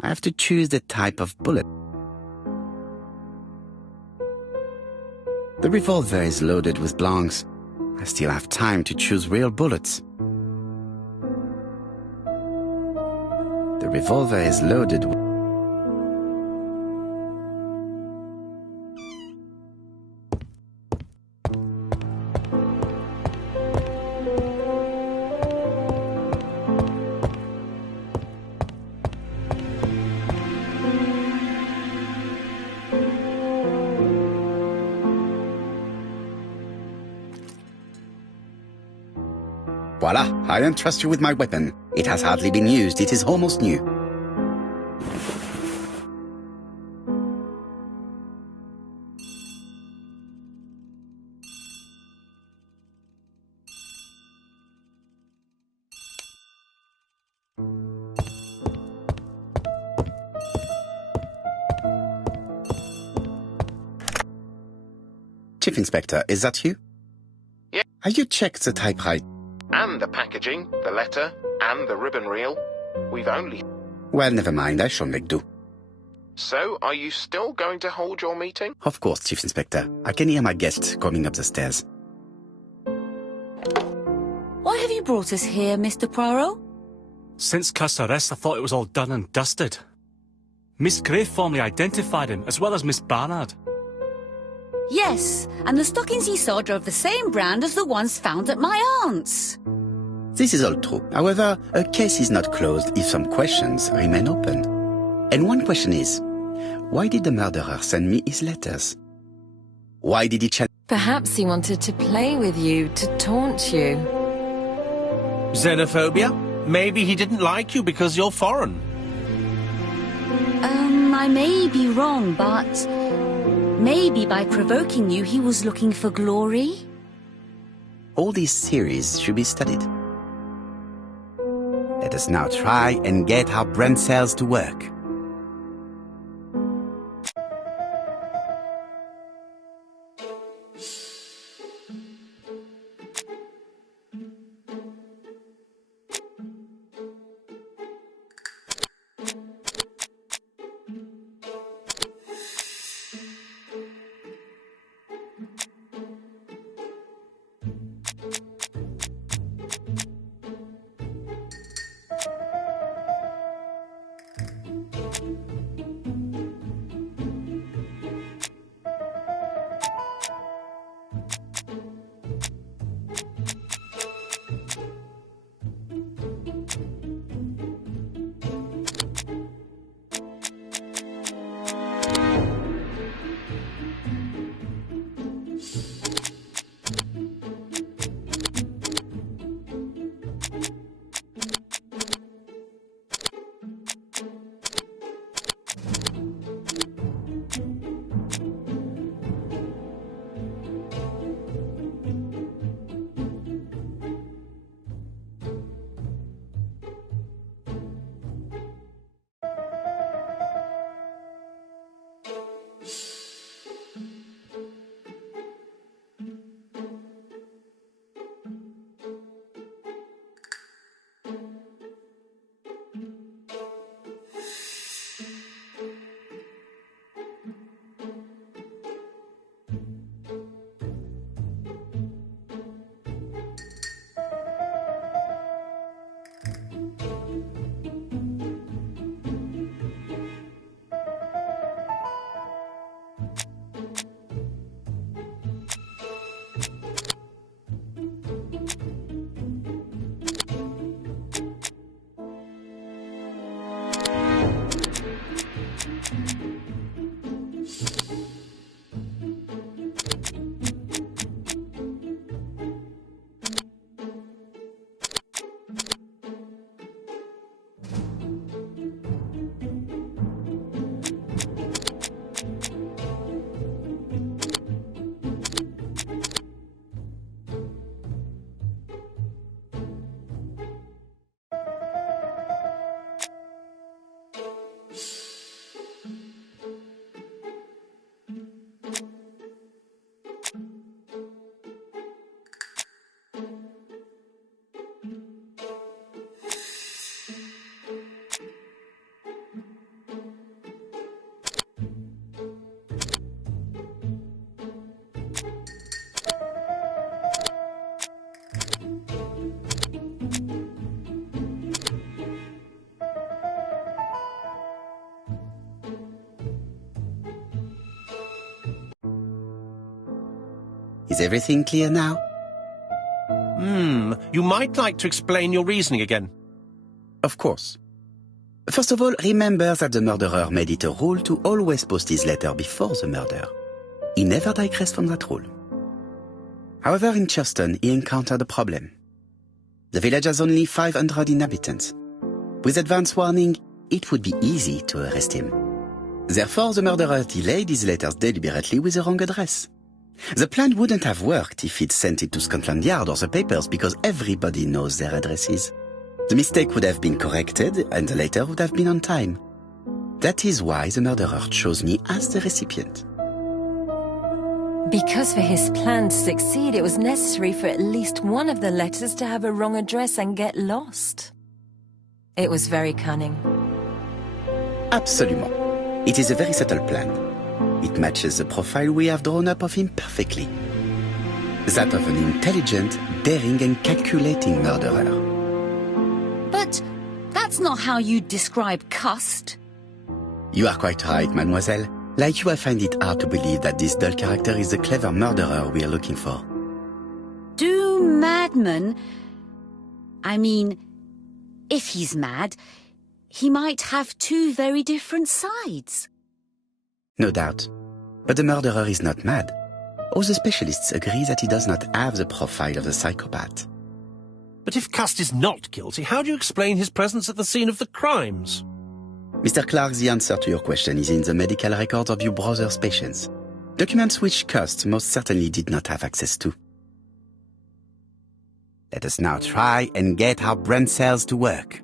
I have to choose the type of bullet. The revolver is loaded with blancs. I still have time to choose real bullets. The revolver is loaded with... Voila, I entrust you with my weapon. It has hardly been used, it is almost new. Chief Inspector, is that you? Yeah. Have you checked the typewriter? And the packaging, the letter, and the ribbon reel. We've only... Well, never mind, I shall make do. So, are you still going to hold your meeting? Of course, Chief Inspector. I can hear my guest coming up the stairs. Why have you brought us here, Mr. Poirot? Since Cust's arrest, I thought it was all done and dusted. Miss Gray formally identified him, as well as Miss Barnard. Yes, and the stockings he saw drove the same brand as the ones found at my aunt's. This is all true. However, a case is not closed if some questions remain open. And one question is, why did the murderer send me his letters? Why did he Perhaps he wanted to play with you, to taunt you. Xenophobia? Maybe he didn't like you because you're foreign. I may be wrong, but maybe by provoking you, he was looking for glory? All these theories should be studied. Let us now try and get our brain cells to work. Is everything clear now? You might like to explain your reasoning again. Of course. First of all, remember that the murderer made it a rule to always post his letter before the murder. He never digressed from that rule. However, in Churston, he encountered a problem. The village has only 500 inhabitants. With advance warning, it would be easy to arrest him. Therefore, the murderer delayed his letters deliberately with the wrong address. The plan wouldn't have worked if he'd sent it to Scotland Yard or the papers because everybody knows their addresses. The mistake would have been corrected and the letter would have been on time. That is why the murderer chose me as the recipient. Because for his plan to succeed, it was necessary for at least one of the letters to have a wrong address and get lost. It was very cunning. Absolument. It is a very subtle plan. It matches the profile we have drawn up of him perfectly. That of an intelligent, daring and calculating murderer. But that's not how you describe Cust. You are quite right, mademoiselle. Like you, I find it hard to believe that this dull character is the clever murderer we are looking for. Do madmen... I mean, if he's mad, he might have two very different sides. No doubt. But the murderer is not mad. All the specialists agree that he does not have the profile of the psychopath. But if Cust is not guilty, how do you explain his presence at the scene of the crimes? Mr. Clark, the answer to your question is in the medical records of your brother's patients. Documents which Cust most certainly did not have access to. Let us now try and get our brain cells to work.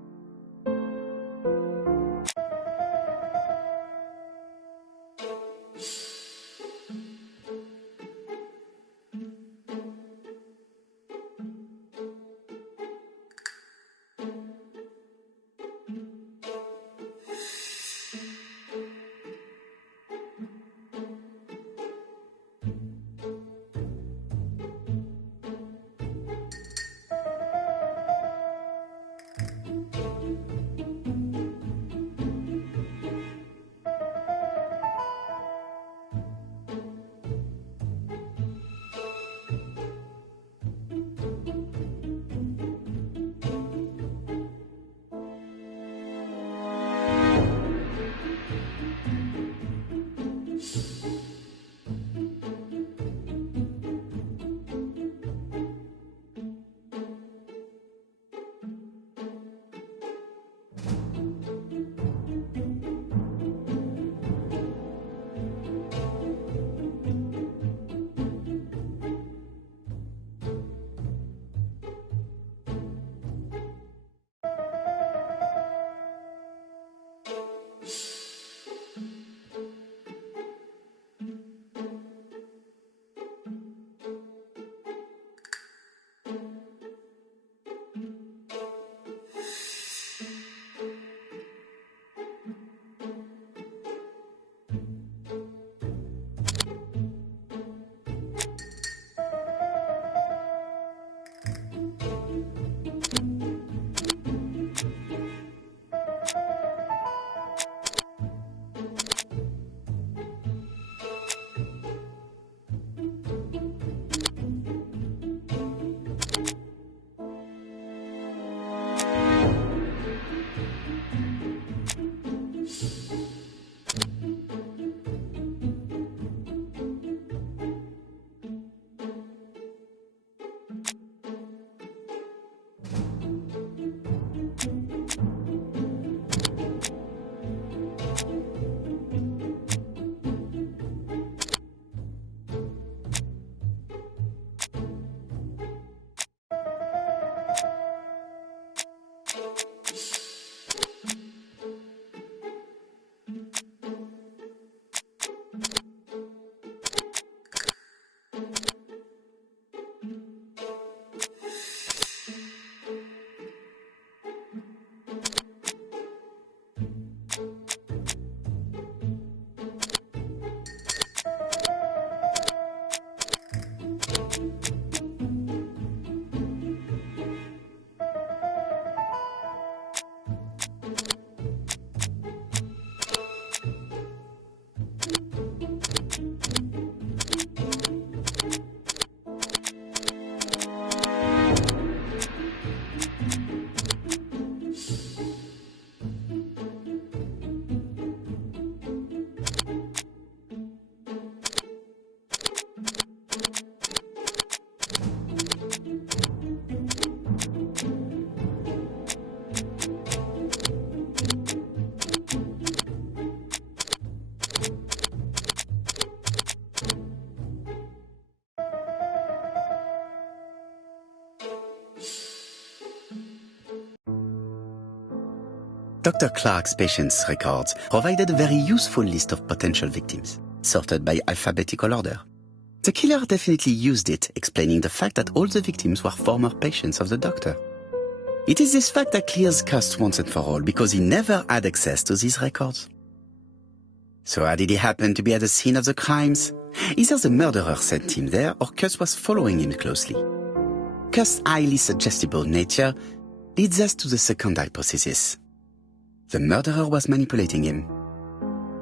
Dr. Clark's patients' records provided a very useful list of potential victims, sorted by alphabetical order. The killer definitely used it, explaining the fact that all the victims were former patients of the doctor. It is this fact that clears Cust once and for all, because he never had access to these records. So how did he happen to be at the scene of the crimes? Either the murderer sent him there, or Cust was following him closely. Cust's highly suggestible nature leads us to the second hypothesis. The murderer was manipulating him.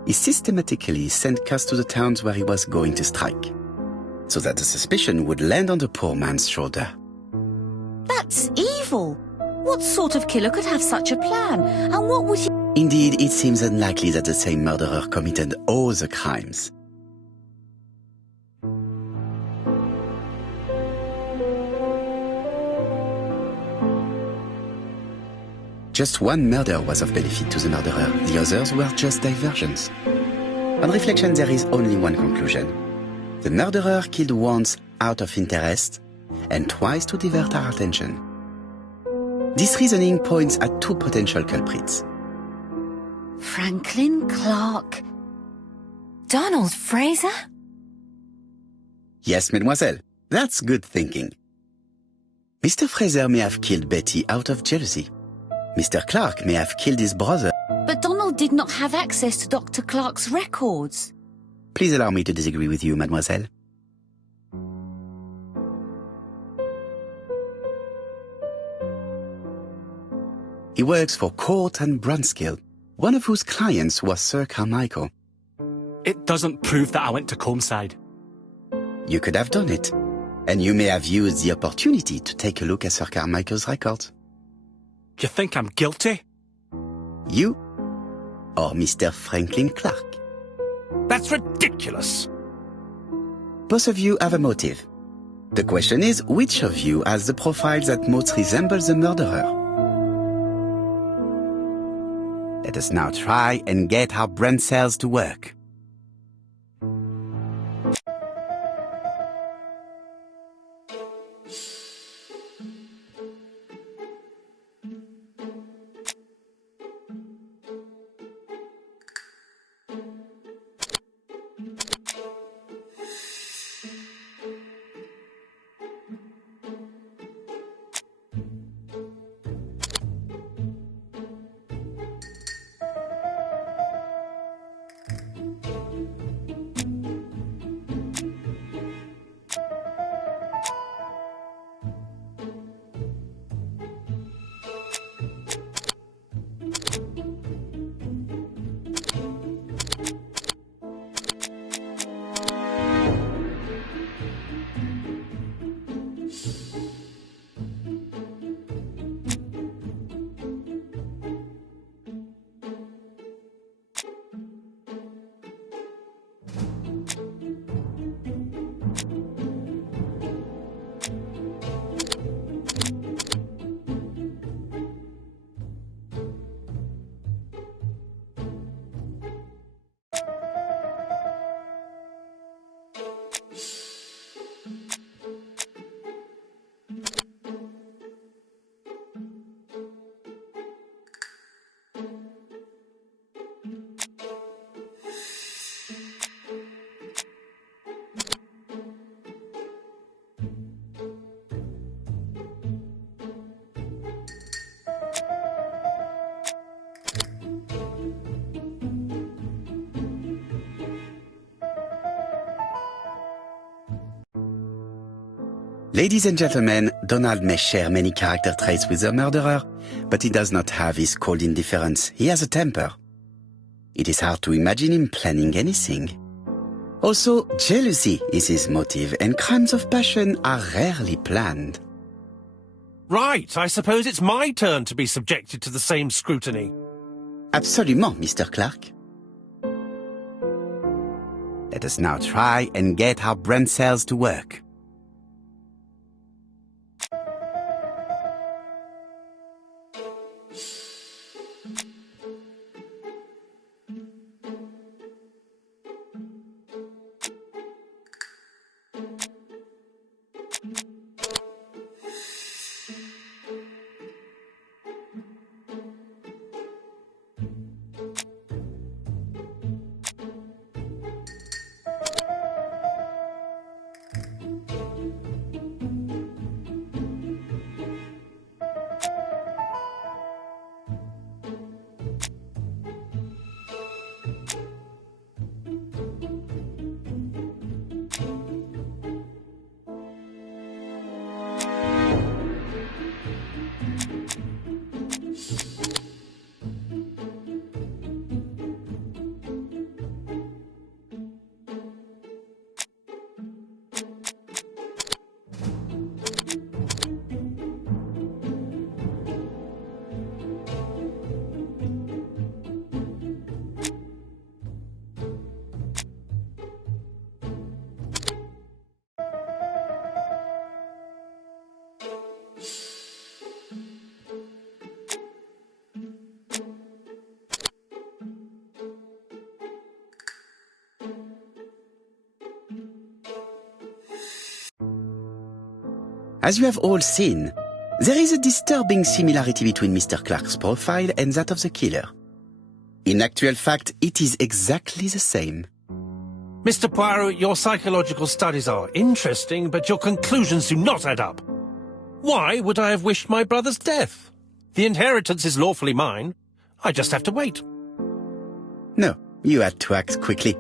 He systematically sent Cust to the towns where he was going to strike, so that the suspicion would land on the poor man's shoulder. That's evil. What sort of killer could have such a plan? And what would he... Indeed, it seems unlikely that the same murderer committed all the crimes. Just one murder was of benefit to the murderer. The others were just diversions. On reflection, there is only one conclusion. The murderer killed once out of interest and twice to divert our attention. This reasoning points at two potential culprits. Franklin Clark. Donald Fraser? Yes, mademoiselle. That's good thinking. Mr. Fraser may have killed Betty out of jealousy. Mr. Clark may have killed his brother. But Donald did not have access to Dr. Clark's records. Please allow me to disagree with you, mademoiselle. He works for Court and Brunskill, one of whose clients was Sir Carmichael. It doesn't prove that I went to Comeside. You could have done it, and you may have used the opportunity to take a look at Sir Carmichael's records. You think I'm guilty? You or Mr. Franklin Clark? That's ridiculous. Both of you have a motive. The question is, which of you has the profile that most resembles the murderer? Let us now try and get our brain cells to work. Ladies and gentlemen, Donald may share many character traits with the murderer, but he does not have his cold indifference. He has a temper. It is hard to imagine him planning anything. Also, jealousy is his motive, and crimes of passion are rarely planned. Right, I suppose it's my turn to be subjected to the same scrutiny. Absolument, Mr. Clark. Let us now try and get our brain cells to work. As you have all seen, there is a disturbing similarity between Mr. Clark's profile and that of the killer. In actual fact, it is exactly the same. Mr. Poirot, your psychological studies are interesting, but your conclusions do not add up. Why would I have wished my brother's death? The inheritance is lawfully mine. I just have to wait. No, you had to act quickly.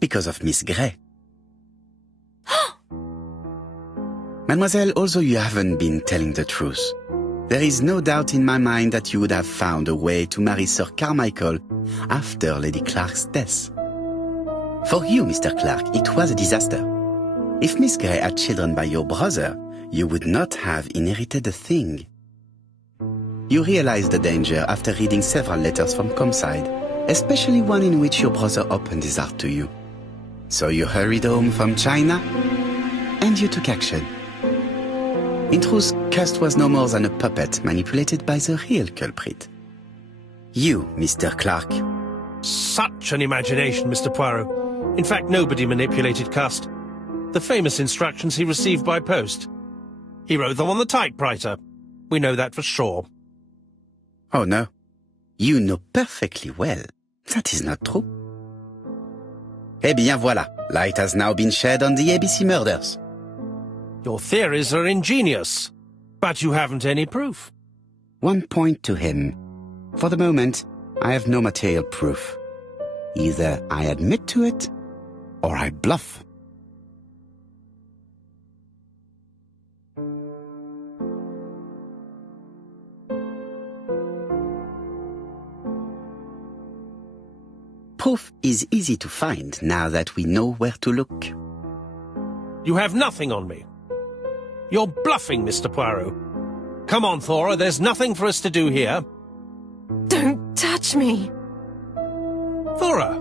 Because of Miss Grey. Mademoiselle, although you haven't been telling the truth, there is no doubt in my mind that you would have found a way to marry Sir Carmichael after Lady Clark's death. For you, Mr. Clark, it was a disaster. If Miss Grey had children by your brother, you would not have inherited a thing. You realized the danger after reading several letters from Comside, especially one in which your brother opened his heart to you. So you hurried home from China, and you took action. In truth, Cust was no more than a puppet manipulated by the real culprit. You, Mr. Clark. Such an imagination, Mr. Poirot. In fact, nobody manipulated Cust. The famous instructions he received by post. He wrote them on the typewriter. We know that for sure. Oh no. You know perfectly well. That is not true. Eh bien voilà, light has now been shed on the ABC murders. Your theories are ingenious, but you haven't any proof. One point to him. For the moment, I have no material proof. Either I admit to it, or I bluff. Proof is easy to find now that we know where to look. You have nothing on me. You're bluffing, Mr. Poirot. Come on, Thora, there's nothing for us to do here. Don't touch me. Thora!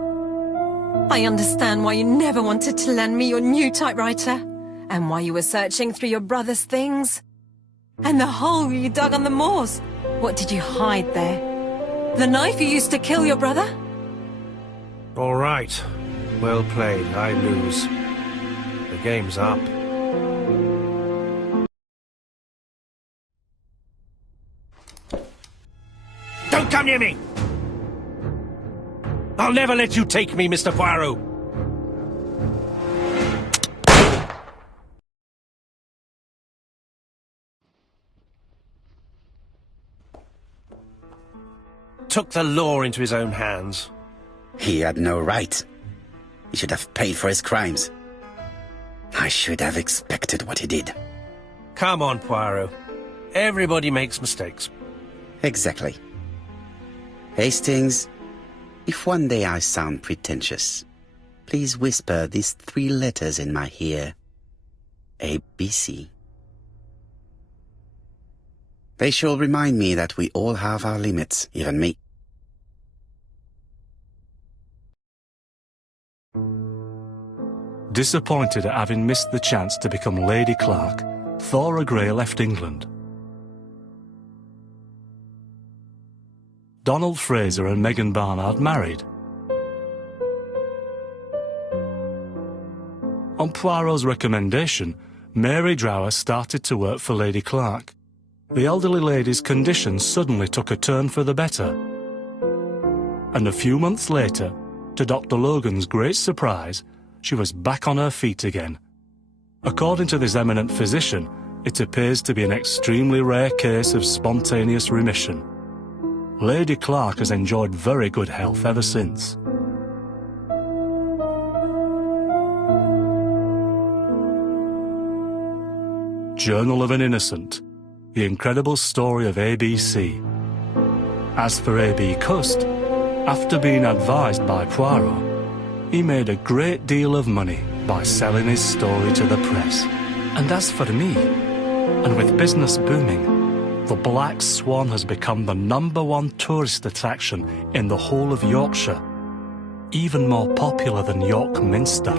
I understand why you never wanted to lend me your new typewriter, and why you were searching through your brother's things. And the hole you dug on the moors. What did you hide there? The knife you used to kill your brother? All right. Well played. I lose. The game's up. Don't come near me! I'll never let you take me, Mr. Poirot! Took the law into his own hands. He had no right. He should have paid for his crimes. I should have expected what he did. Come on, Poirot. Everybody makes mistakes. Exactly. Hastings, if one day I sound pretentious, please whisper these 3 letters in my ear. ABC. They shall remind me that we all have our limits, even me. Disappointed at having missed the chance to become Lady Clark, Thora Grey left England. Donald Fraser and Megan Barnard married. On Poirot's recommendation, Mary Drower started to work for Lady Clark. The elderly lady's condition suddenly took a turn for the better. And a few months later, to Dr. Logan's great surprise, she was back on her feet again. According to this eminent physician, it appears to be an extremely rare case of spontaneous remission. Lady Clark has enjoyed very good health ever since. Journal of an Innocent. The incredible story of ABC. As for A.B. Cust, after being advised by Poirot, he made a great deal of money by selling his story to the press. And as for me, and with business booming, the Black Swan has become the #1 tourist attraction in the whole of Yorkshire, even more popular than York Minster.